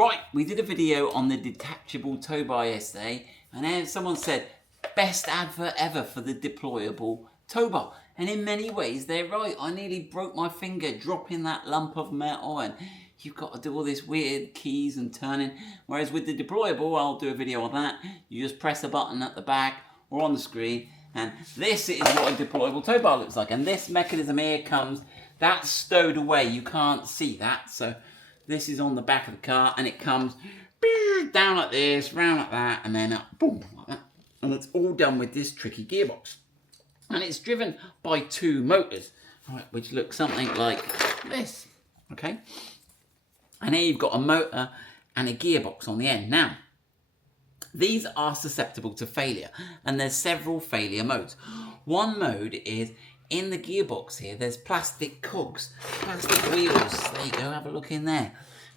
Right, we did a video on the detachable tow bar yesterday, and then someone said, best advert ever for the deployable tow bar. And in many ways, they're right. I nearly broke my finger dropping that lump of metal, and you've got to do all this weird keys and turning. Whereas with the deployable, I'll do a video on that. You just press a button at the back or on the screen, and this is what a deployable tow bar looks like. And this mechanism here comes, that's stowed away. You can't see that, so this is on the back of the car, and it comes down like this, round like that, and then up, boom, like that. And it's all done with this tricky gearbox. And it's driven by two motors, right, which look something like this, okay? And here you've got a motor and a gearbox on the end. Now, these are susceptible to failure, and there's several failure modes. One mode is in the gearbox here, there's plastic cogs, plastic wheels. There you go, have a look in there.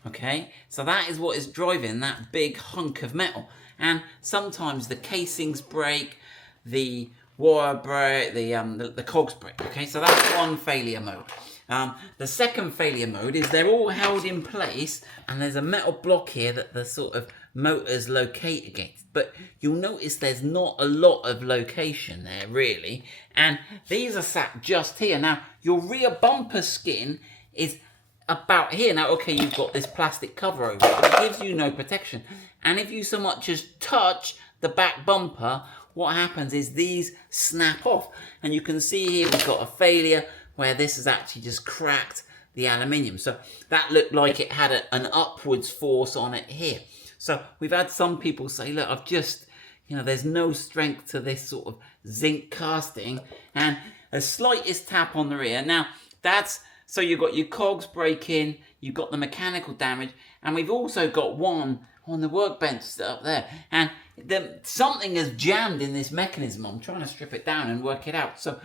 Okay, so that is what is driving that big hunk of metal. And sometimes the casings break, the wire break, the cogs break. Okay, so that's one failure mode. The second failure mode is they're all held in place, and there's a metal block here that the sort of motors locate against. But you'll notice there's not a lot of location there, really. And these are sat just here. Now, your rear bumper skin is about here. Now, okay, you've got this plastic cover over it, but it gives you no protection. And if you so much as touch the back bumper, what happens is these snap off. And you can see here we've got a failure where this has actually just cracked the aluminium. So that looked like it had an upwards force on it here. So we've had some people say, look, I've just, there's no strength to this sort of zinc casting, and a slightest tap on the rear. Now, so you've got your cogs breaking, you've got the mechanical damage, and we've also got one on the workbench up there. And something has jammed in this mechanism. I'm trying to strip it down and work it out. So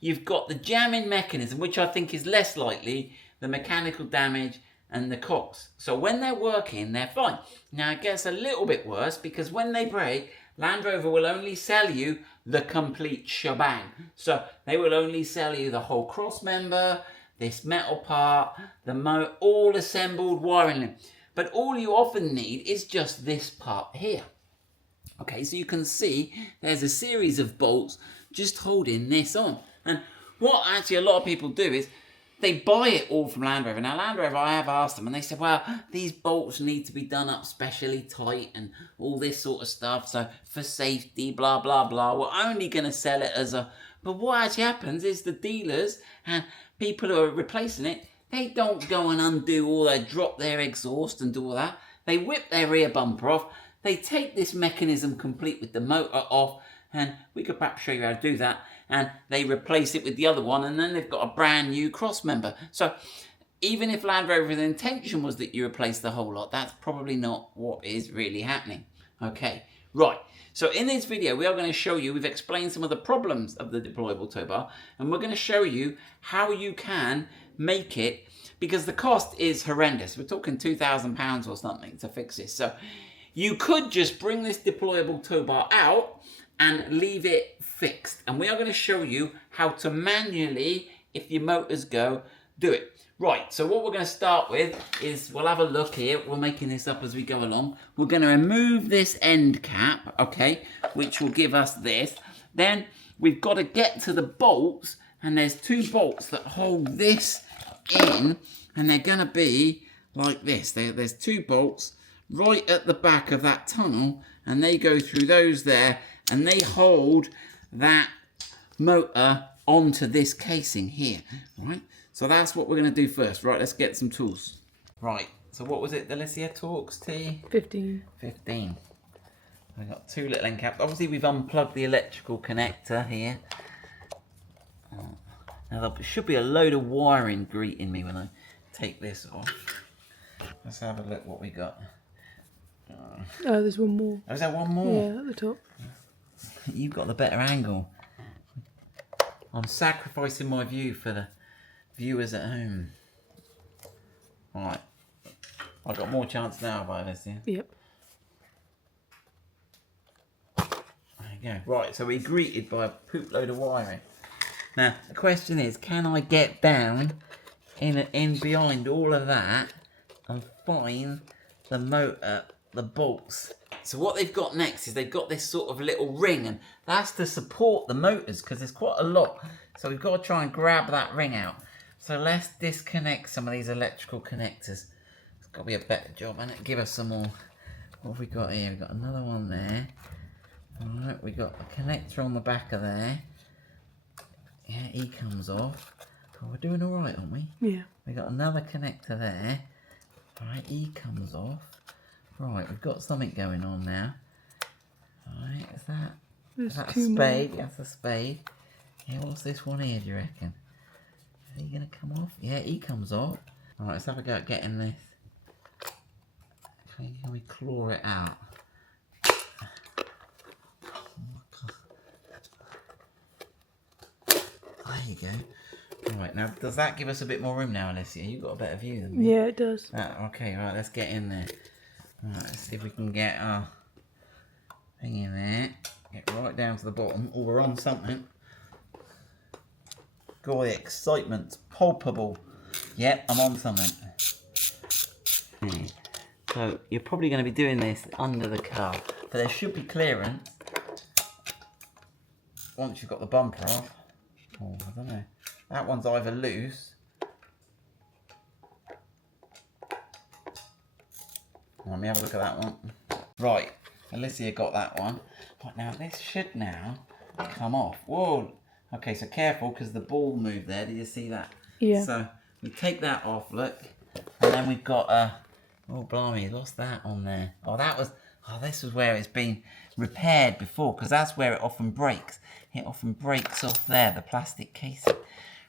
you've got the jamming mechanism, which I think is less likely, the mechanical damage, and the cogs. So when they're working, they're fine. Now it gets a little bit worse, because when they break, Land Rover will only sell you the complete shebang. So they will only sell you the whole cross member, this metal part, the all assembled wiring link. But all you often need is just this part here. Okay, so you can see there's a series of bolts just holding this on. And what actually a lot of people do is they buy it all from Land Rover. Now, Land Rover, I have asked them, and they said, well, these bolts need to be done up specially tight and all this sort of stuff. So for safety, blah, blah, blah. We're only going to sell it as a... But what actually happens is the dealers and people who are replacing it, they don't go and undo all that, drop their exhaust and do all that. They whip their rear bumper off. They take this mechanism complete with the motor off, and we could perhaps show you how to do that. And they replace it with the other one, and then they've got a brand new cross member. So even if Land Rover's intention was that you replace the whole lot, that's probably not what is really happening. Okay, right. So in this video, we are going to show you, we've explained some of the problems of the deployable tow bar, and we're going to show you how you can make it, because the cost is horrendous. We're talking £2,000 or something to fix this. So you could just bring this deployable tow bar out and leave it fixed. And we are going to show you how to manually, if your motors go, do it. Right, so what we're going to start with is, we'll have a look here. We're making this up as we go along. We're going to remove this end cap, okay, which will give us this. Then we've got to get to the bolts, and there's two bolts that hold this in, and they're going to be like this. There's two bolts right at the back of that tunnel, and they go through those there, and they hold that motor onto this casing here, right? So that's what we're going to do first. Right, let's get some tools. Right, so what was it, Delicia? Torx T? 15. 15. I've got two little end caps. Obviously, we've unplugged the electrical connector here. Now, there should be a load of wiring greeting me when I take this off. Let's have a look what we got. Oh, there's one more. Oh, is there one more? Yeah, at the top. You've got the better angle. I'm sacrificing my view for the viewers at home. Right. I've got more chance now by this, yeah? Yep. There you go. Right, so we're greeted by a poop load of wiring. Now, the question is, can I get down in behind all of that and find the motor, the bolts. So what they've got next is they've got this sort of little ring, and that's to support the motors because there's quite a lot. So we've got to try and grab that ring out. So let's disconnect some of these electrical connectors. It's got to be a better job, and give us some more. What have we got here? We've got another one there. Alright, we got a connector on the back of there. Yeah, he comes off. Oh, we're doing alright, aren't we? Yeah. We got another connector there. Alright, he comes off. Right, we've got something going on now. Alright, is that a spade? That's a spade. Yeah, what's this one here, do you reckon? Is he going to come off? Yeah, he comes off. Alright, let's have a go at getting this. Can we claw it out? There you go. Alright, now does that give us a bit more room now, Alicia? You've got a better view than me. Yeah, it does. Okay, right, let's get in there. Right, let's see if we can get our thing in there. Get right down to the bottom. Oh, we're on something. God, the excitement's palpable. Yep, I'm on something. So you're probably going to be doing this under the car, but there should be clearance once you've got the bumper off. Oh, I don't know. That one's either loose. Let me have a look at that one. Right, Alicia got that one. Right, now this should now come off. Whoa. Okay, so careful because the ball moved there. Did you see that? Yeah. So we take that off, look. And then we've got a... Oh, blimey, what's that on there? Oh, this is where it's been repaired before, because that's where it often breaks. It often breaks off there, the plastic casing.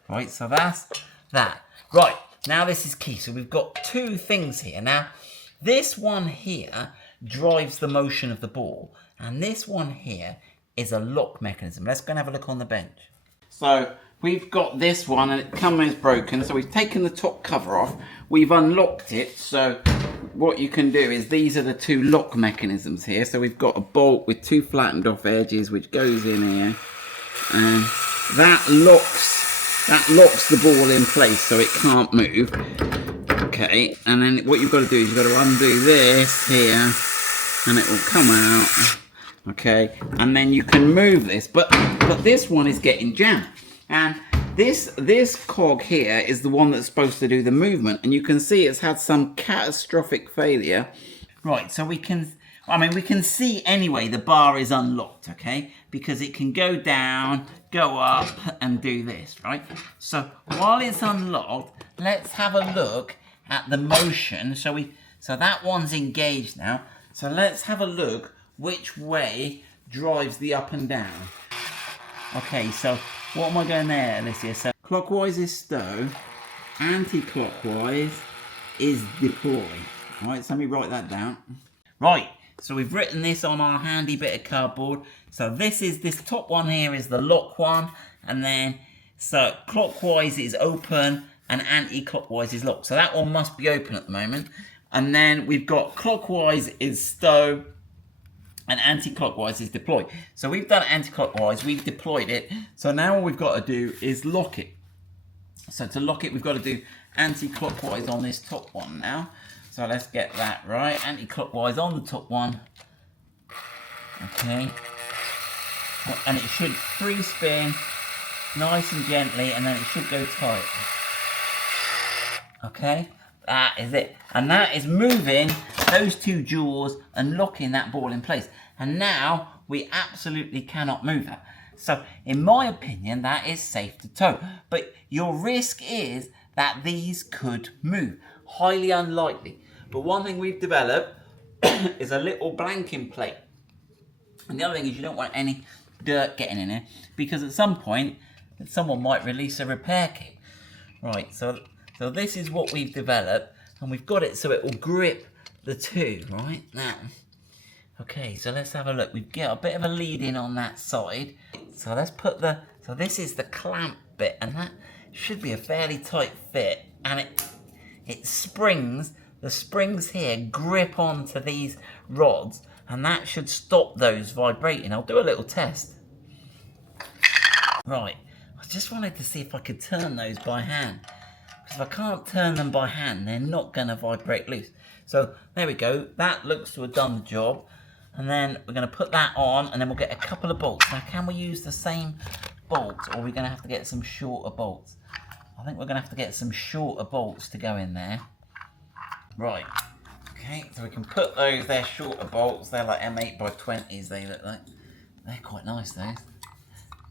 Right, so that's that. Right, now this is key. So we've got two things here. Now, this one here drives the motion of the ball, and this one here is a lock mechanism. Let's go and have a look on the bench. So we've got this one, and it comes broken. So we've taken the top cover off. We've unlocked it. So what you can do is these are the two lock mechanisms here. So we've got a bolt with two flattened off edges, which goes in here, and that locks the ball in place so it can't move. Okay, and then what you've got to do is you've got to undo this here, and it will come out. Okay, and then you can move this, but this one is getting jammed, and this cog here is the one that's supposed to do the movement, and you can see it's had some catastrophic failure. Right, so we can see anyway the bar is unlocked, okay, because it can go down, go up, and do this, right? So while it's unlocked, let's have a look at the motion. So that one's engaged now. So let's have a look which way drives the up and down. Okay, so what am I going there, Alicia? So clockwise is stow, anti-clockwise is deploy. Right, so let me write that down. Right, so we've written this on our handy bit of cardboard. So this top one here is the lock one, and then so clockwise is open and anti-clockwise is locked. So that one must be open at the moment. And then we've got clockwise is stow and anti-clockwise is deploy. So we've done anti-clockwise, we've deployed it. So now all we've got to do is lock it. So to lock it, we've got to do anti-clockwise on this top one now. So let's get that right. Anti-clockwise on the top one. Okay. And it should free spin nice and gently, and then it should go tight. Okay, that is it. And that is moving those two jaws and locking that ball in place. And now we absolutely cannot move that. So in my opinion, that is safe to tow. But your risk is that these could move. Highly unlikely. But one thing we've developed is a little blanking plate. And the other thing is you don't want any dirt getting in it, because at some point someone might release a repair kit. Right, so this is what we've developed, and we've got it so it will grip the two, right? Now, okay, so let's have a look. We've got a bit of a lead in on that side. So let's put so this is the clamp bit, and that should be a fairly tight fit, and it springs, the springs here grip onto these rods, and that should stop those vibrating. I'll do a little test. Right, I just wanted to see if I could turn those by hand. Because if I can't turn them by hand, they're not going to vibrate loose. So there we go. That looks to have done the job. And then we're going to put that on, and then we'll get a couple of bolts. Now, can we use the same bolts, or are we going to have to get some shorter bolts? I think we're going to have to get some shorter bolts to go in there. Right. Okay, so we can put those, they're shorter bolts. They're like M8x20s, they look like. They're quite nice, those.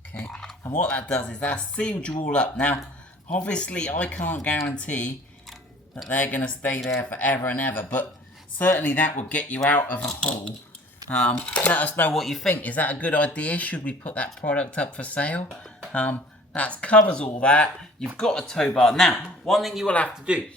Okay, and what that does is that seals you all up. Now, obviously, I can't guarantee that they're going to stay there forever and ever, but certainly that will get you out of a hole. Let us know what you think. Is that a good idea? Should we put that product up for sale? That covers all that. You've got a tow bar. Now, one thing you will have to do.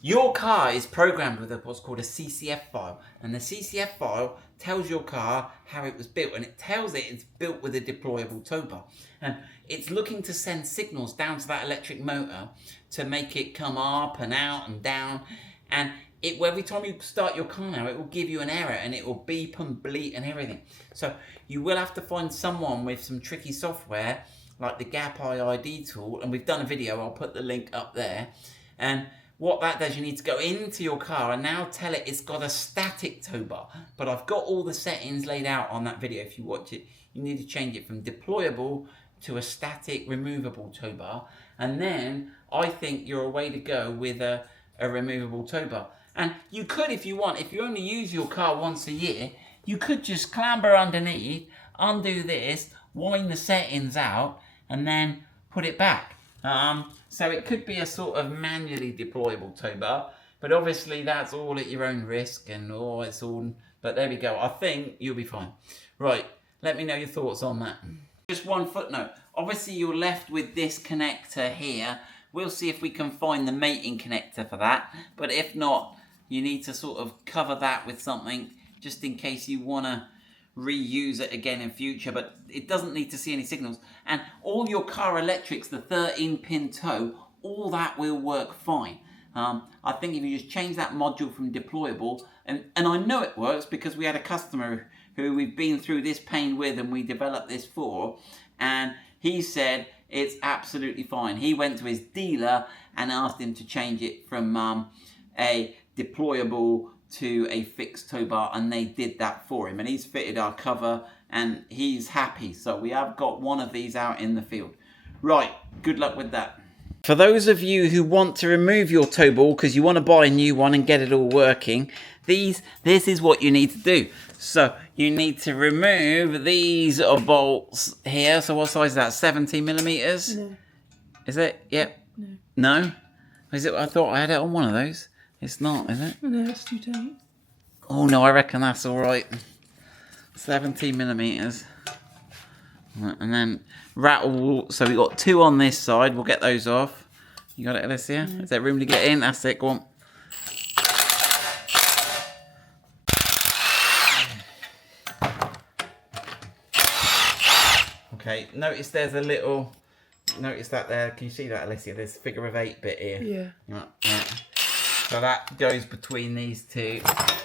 Your car is programmed with what's called a CCF file. And the CCF file tells your car how it was built. And it tells it it's built with a deployable tow bar. And it's looking to send signals down to that electric motor to make it come up and out and down. And every time you start your car now, it will give you an error and it will beep and bleat and everything. So you will have to find someone with some tricky software like the Gap ID tool. And we've done a video, I'll put the link up there. And what that does, you need to go into your car and now tell it it's got a static tow bar. But I've got all the settings laid out on that video. If you watch it, you need to change it from deployable to a static removable tow bar. And then I think you're a way to go with a removable tow bar. And you could, if you want, if you only use your car once a year, you could just clamber underneath, undo this, wind the settings out, and then put it back. So it could be a sort of manually deployable tow bar, but obviously that's all at your own risk and it's all, but there we go. I think you'll be fine. Right, let me know your thoughts on that. Just one footnote. Obviously you're left with this connector here. We'll see if we can find the mating connector for that, but if not, you need to sort of cover that with something just in case you want to reuse it again in future, but it doesn't need to see any signals. And all your car electrics, the 13-pin tow, all that will work fine. I think if you just change that module from deployable, and I know it works because we had a customer who we've been through this pain with and we developed this for, and he said it's absolutely fine. He went to his dealer and asked him to change it from a deployable to a fixed tow bar, and they did that for him, and he's fitted our cover and he's happy. So we have got one of these out in the field. Right, good luck with that. For those of you who want to remove your tow ball because you want to buy a new one and get it all working, this is what you need to do. So you need to remove these bolts here. So what size is that? 17 millimeters? No. Is it? Yep. No. No? Is it? I thought I had it on one of those. It's not, is it? No, it's too tight. Oh no, I reckon that's all right. 17 millimeters. And then rattle. So we got two on this side. We'll get those off. You got it, Alicia? Yeah. Is there room to get in? That's it. Go on. Okay. Notice there's a little. Notice that there. Can you see that, Alicia? There's a figure of 8 bit here. Yeah. Yeah. So that goes between these two.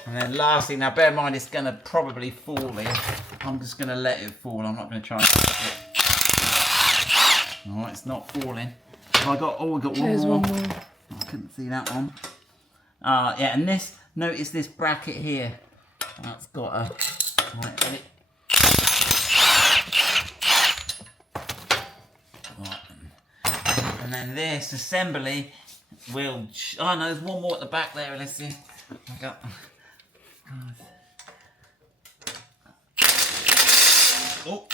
And then lastly, now bear in mind it's going to probably fall in. I'm just going to let it fall. I'm not going to try and catch it. Alright, it's not falling. So I got one There's more. one more. I couldn't see that one. Yeah, and this, notice this bracket here. That's got a... Right, ready? Right. And then this assembly will... Oh no, there's one more at the back there, let's see. I got... Oh.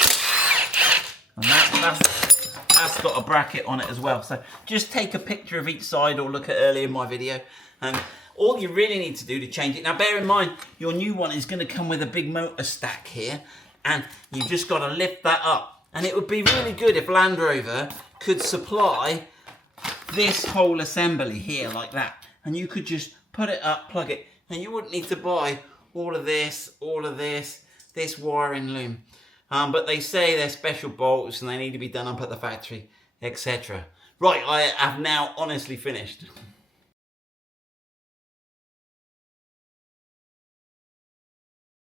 And that's got a bracket on it as well. So just take a picture of each side or look at earlier in my video. And all you really need to do to change it. Now bear in mind, your new one is going to come with a big motor stack here. And you've just got to lift that up. And it would be really good if Land Rover could supply this whole assembly here like that. And you could just put it up, plug it. And you wouldn't need to buy all of this, this wiring loom. But they say they're special bolts and they need to be done up at the factory, etc. Right, I have now honestly finished.